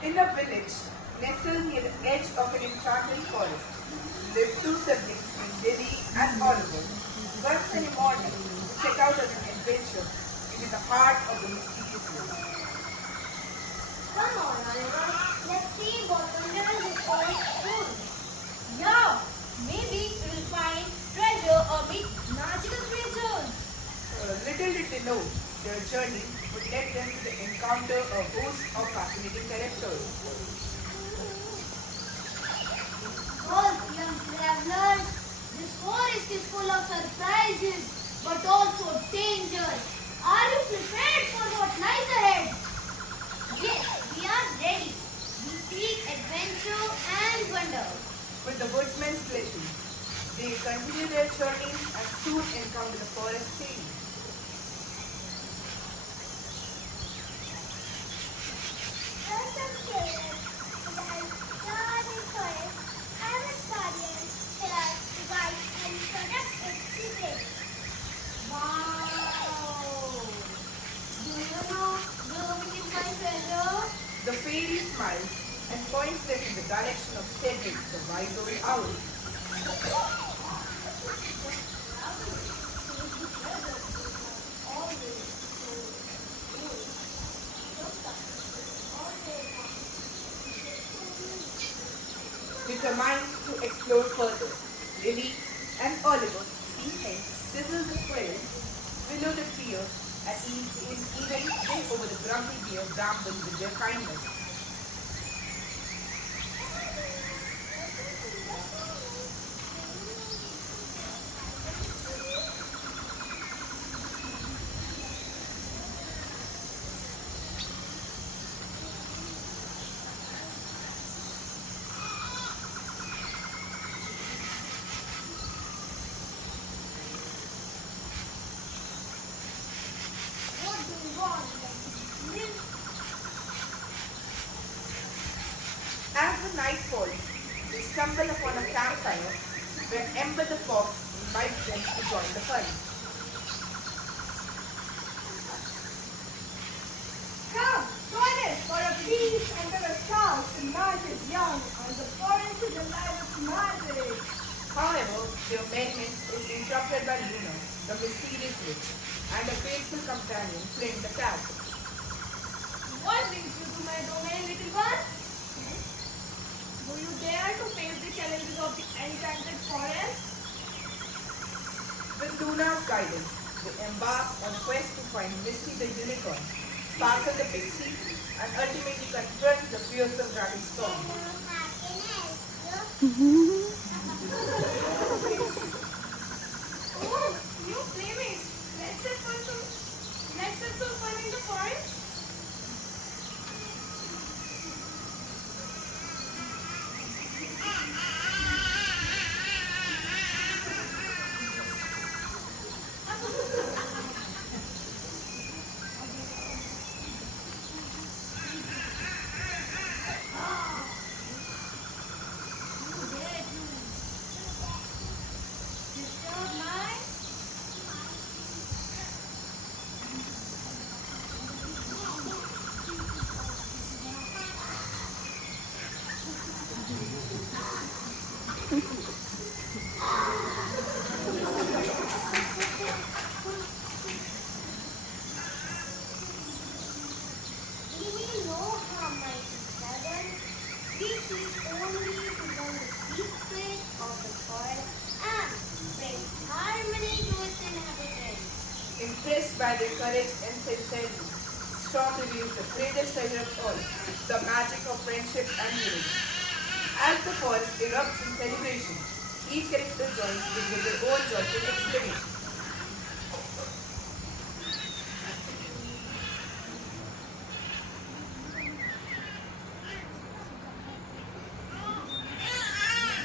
In a village nestled near the edge of an enchanted forest lived two siblings named Lily and Oliver. Once in the morning, they set out on an adventure into the heart of the mysterious woods. Come on, Oliver. Let's see what wonders this forest holds. Yeah, maybe we will find treasure or meet magical creatures. Little did they know their journey would lead them to encounter a host of fascinating characters. Oh, young travelers, this forest is full of surprises, but also danger. Are you prepared for what lies ahead? Yes, we are ready. We seek adventure and wonder. With the woodsman's blessing, they continue their journey and soon encounter the forest king. Welcome, children, to the Enchanted Forest. I was guardian here to guide and protect its secrets. Wow! Do you know blooming is my treasure? The fairy smiles and points them in the direction of Cedric, the wise old owl. Determined to explore further, Lily and Oliver see him sizzle the squirrel, willow the deer, and even win over the grumpy deer bramble with their kindness. What do you want? As the night falls, they stumble upon a campfire where Ember the fox invites them to join the fun. Come, join us for a feast under the stars. The night is young and the forest is alive with magic. However, their merriment is interrupted by Luna, the mysterious witch, and a faithful companion, Flint the cat. What brings you to my domain, little ones? Do you dare to face the challenges of the enchanted forest? With Luna's guidance, they embark on a quest to find Misty the unicorn, Sparkle the pixie, and ultimately confront the fearsome dragon storm. Oh, new playmates. Let's have some fun in the forest. Disturb my we mean no harm, mighty brother. We seek only to learn the secrets of the forest and bring harmony to its inhabitants. Impressed by their courage and sincerity, Storm reveals the greatest treasure of all, the magic of friendship and unity. As the forest erupts in celebration, each character joins in with their own joyful exclamation.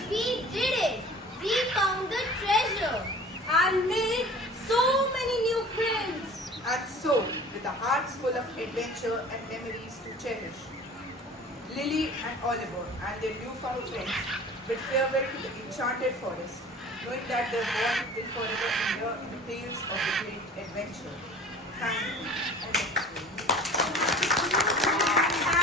We did it! We found the treasure! And made so many new friends. And so, with the hearts full of adventure and memories to cherish, Lily and Oliver and their newfound friends bid farewell to the enchanted forest, knowing that their bond will forever endure in the tales of the great adventure. Thank you. And next week.